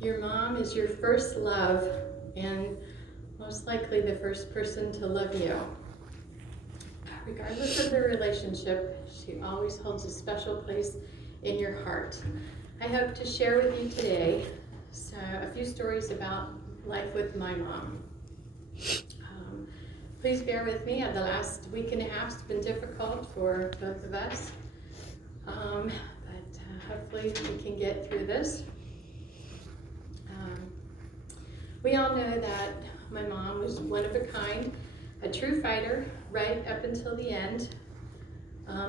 Your mom is your first love and most likely the first person to love you. Regardless of the relationship, she always holds a special place in your heart. I hope to share with you today a few stories about life with my mom. Please bear with me. The last week and a half has been difficult for both of us, but hopefully we can get through this. We all know that my mom was one of a kind, a true fighter right up until the end.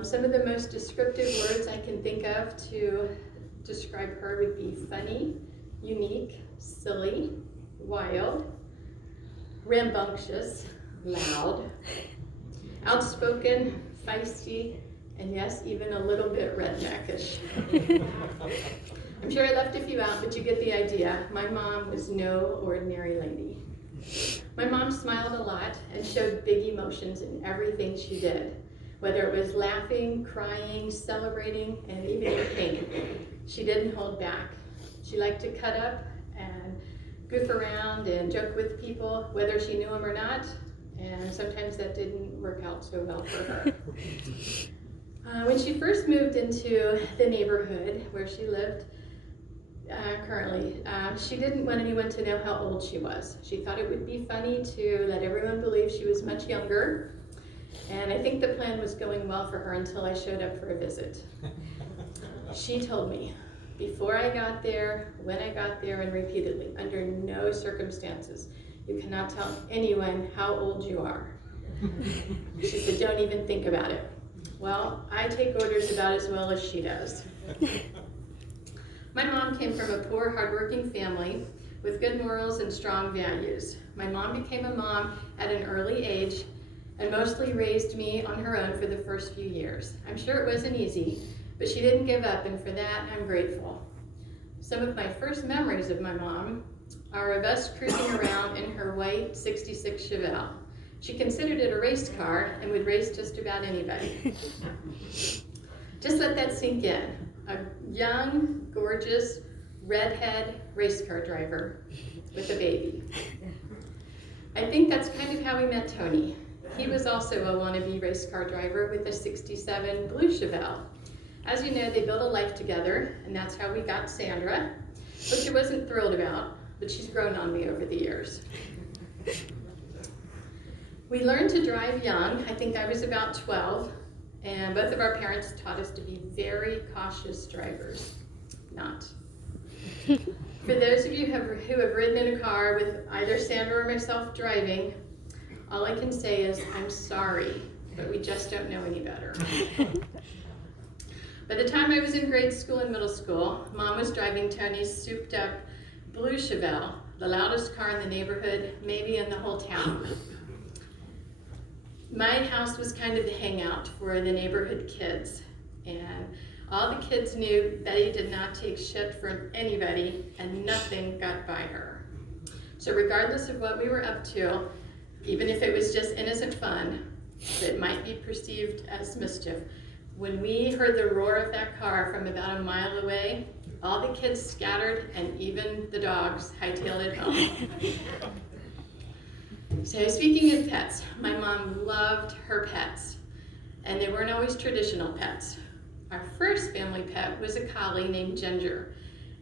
Some of the most descriptive words I can think of to describe her would be funny, unique, silly, wild, rambunctious, loud, outspoken, feisty, and yes, even a little bit redneckish. I'm sure I left a few out, but you get the idea. My mom was no ordinary lady. My mom smiled a lot and showed big emotions in everything she did, whether it was laughing, crying, celebrating, and even in pain. She didn't hold back. She liked to cut up and goof around and joke with people, whether she knew them or not, and sometimes that didn't work out so well for her. When she first moved into the neighborhood where she lived currently, she didn't want anyone to know how old she was. She thought it would be funny to let everyone believe she was much younger, and I think the plan was going well for her until I showed up for a visit. She told me, before I got there, when I got there, and repeatedly, under no circumstances, you cannot tell anyone how old you are. She said, don't even think about it. Well, I take orders about as well as she does. My mom came from a poor, hardworking family with good morals and strong values. My mom became a mom at an early age and mostly raised me on her own for the first few years. I'm sure it wasn't easy, but she didn't give up, and for that, I'm grateful. Some of my first memories of my mom are of us cruising around in her white 66 Chevelle. She considered it a race car and would race just about anybody. Just let that sink in. A young, gorgeous, redhead race car driver with a baby. I think that's kind of how we met Tony. He was also a wannabe race car driver with a 67 blue Chevelle. As you know, they built a life together, and that's how we got Sandra, which she wasn't thrilled about, but she's grown on me over the years. We learned to drive young. I think I was about 12, and both of our parents taught us to be very cautious drivers. Not. For those of you who have ridden in a car with either Sandra or myself driving, all I can say is, I'm sorry, but we just don't know any better. By the time I was in grade school and middle school, Mom was driving Tony's souped up blue Chevelle, the loudest car in the neighborhood, maybe in the whole town. My house was kind of the hangout for the neighborhood kids, and all the kids knew Betty did not take shit from anybody, and nothing got by her. So regardless of what we were up to, even if it was just innocent fun, that might be perceived as mischief, when we heard the roar of that car from about a mile away, all the kids scattered and even the dogs hightailed it home. So speaking of pets, my mom loved her pets, and they weren't always traditional pets. Our first family pet was a collie named Ginger,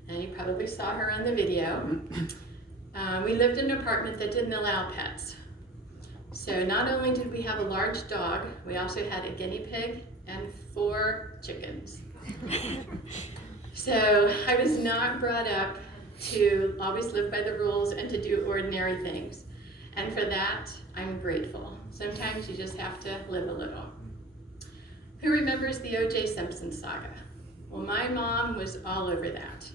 and you probably saw her on the video. We lived in an apartment that didn't allow pets. So not only did we have a large dog, we also had a guinea pig and 4 chickens. So I was not brought up to always live by the rules and to do ordinary things. And for that, I'm grateful. Sometimes you just have to live a little. Who remembers the O.J. Simpson saga? Well, my mom was all over that.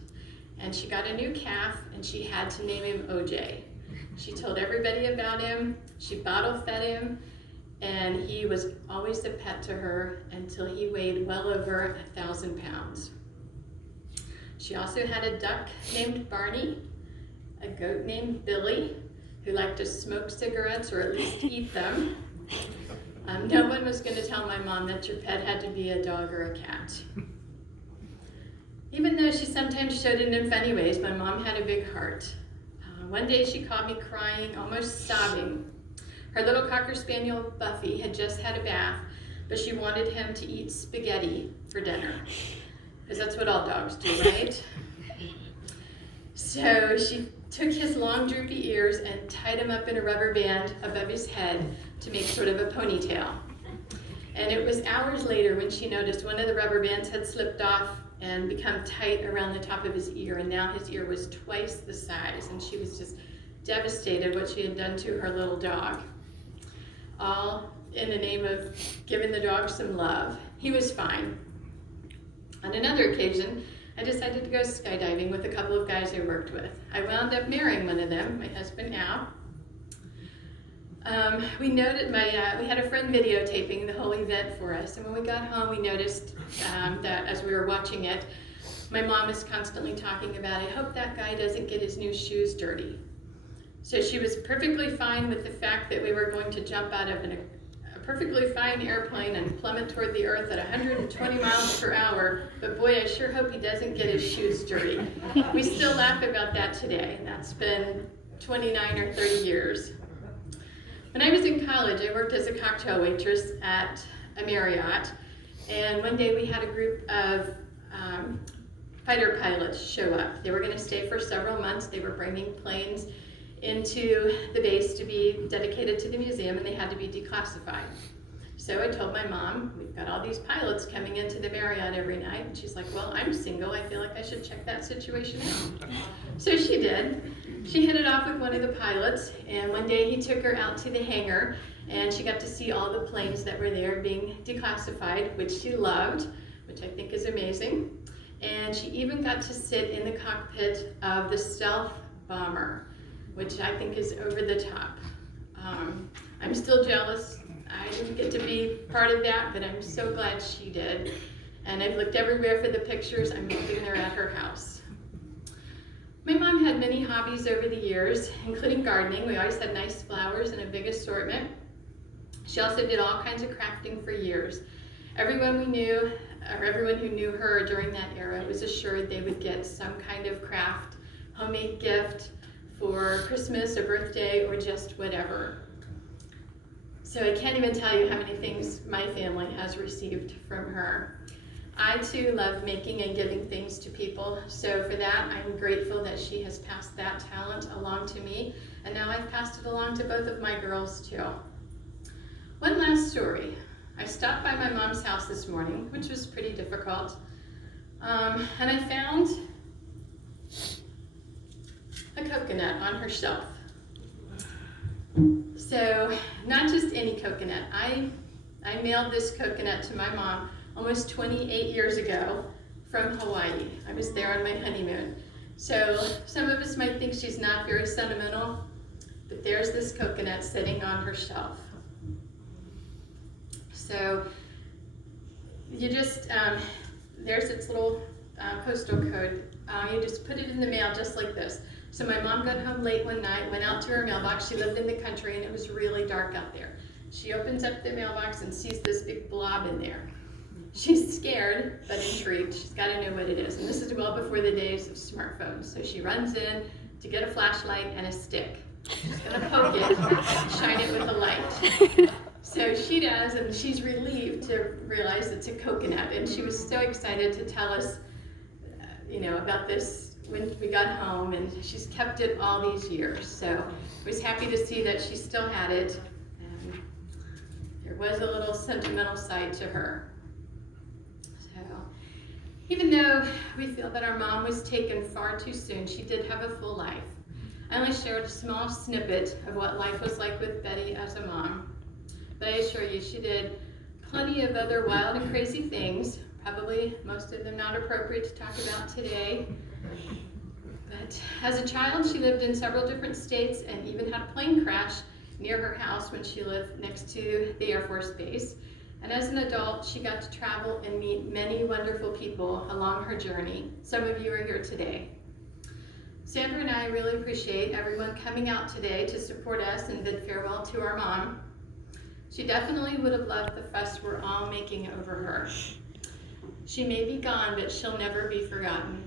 And she got a new calf, and she had to name him O.J. She told everybody about him, she bottle fed him, and he was always a pet to her until he weighed well over 1,000 pounds. She also had a duck named Barney, a goat named Billy, who liked to smoke cigarettes or at least eat them. No one was going to tell my mom that your pet had to be a dog or a cat. Even though she sometimes showed it in funny ways, my mom had a big heart. One day she caught me crying, almost sobbing. Her little Cocker Spaniel, Buffy, had just had a bath, but she wanted him to eat spaghetti for dinner. Because that's what all dogs do, right? So she took his long droopy ears and tied him up in a rubber band above his head to make sort of a ponytail. And it was hours later when she noticed one of the rubber bands had slipped off and become tight around the top of his ear, and now his ear was twice the size, and she was just devastated what she had done to her little dog. All in the name of giving the dog some love. He was fine. On another occasion, I decided to go skydiving with a couple of guys I worked with. I wound up marrying one of them, my husband now. We had a friend videotaping the whole event for us, and when we got home, we noticed that as we were watching it, my mom was constantly talking about, I hope that guy doesn't get his new shoes dirty. So she was perfectly fine with the fact that we were going to jump out of a perfectly fine airplane and plummet toward the earth at 120 miles per hour, but boy, I sure hope he doesn't get his shoes dirty. We still laugh about that today, and that's been 29 or 30 years. When I was in college, I worked as a cocktail waitress at a Marriott, and one day we had a group of fighter pilots show up. They were going to stay for several months. They were bringing planes into the base to be dedicated to the museum, and they had to be declassified. So I told my mom, we've got all these pilots coming into the Marriott every night, and she's like, well, I'm single, I feel like I should check that situation out. So she did. She hit it off with one of the pilots, and one day he took her out to the hangar, and she got to see all the planes that were there being declassified, which she loved, which I think is amazing. And she even got to sit in the cockpit of the stealth bomber, which I think is over the top. I'm still jealous. I didn't get to be part of that, but I'm so glad she did. And I've looked everywhere for the pictures. I'm hoping they're at her house. My mom had many hobbies over the years, including gardening. We always had nice flowers and a big assortment. She also did all kinds of crafting for years. Everyone we knew, or everyone who knew her during that era, was assured they would get some kind of craft, homemade gift, for Christmas or birthday or just whatever. So I can't even tell you how many things my family has received from her. I too love making and giving things to people, so for that I'm grateful that she has passed that talent along to me, and now I've passed it along to both of my girls too. One last story. I stopped by my mom's house this morning, which was pretty difficult, and I found a coconut on her shelf. So, not just any coconut. I mailed this coconut to my mom almost 28 years ago from Hawaii. I was there on my honeymoon. So, some of us might think she's not very sentimental, but there's this coconut sitting on her shelf. So, you just, there's its little postal code. You just put it in the mail just like this. So my mom got home late one night, went out to her mailbox. She lived in the country and it was really dark out there. She opens up the mailbox and sees this big blob in there. She's scared, but intrigued. She's got to know what it is. And this is well before the days of smartphones. So she runs in to get a flashlight and a stick. She's going to poke it, shine it with a light. So she does, and she's relieved to realize it's a coconut. And she was so excited to tell us, about this when we got home, and she's kept it all these years. So I was happy to see that she still had it, and there was a little sentimental side to her. So even though we feel that our mom was taken far too soon, she did have a full life. I only shared a small snippet of what life was like with Betty as a mom, but I assure you she did plenty of other wild and crazy things, probably most of them not appropriate to talk about today. But as a child, she lived in several different states and even had a plane crash near her house when she lived next to the Air Force Base. And as an adult, she got to travel and meet many wonderful people along her journey. Some of you are here today. Sandra and I really appreciate everyone coming out today to support us and bid farewell to our mom. She definitely would have loved the fuss we're all making over her. She may be gone, but she'll never be forgotten.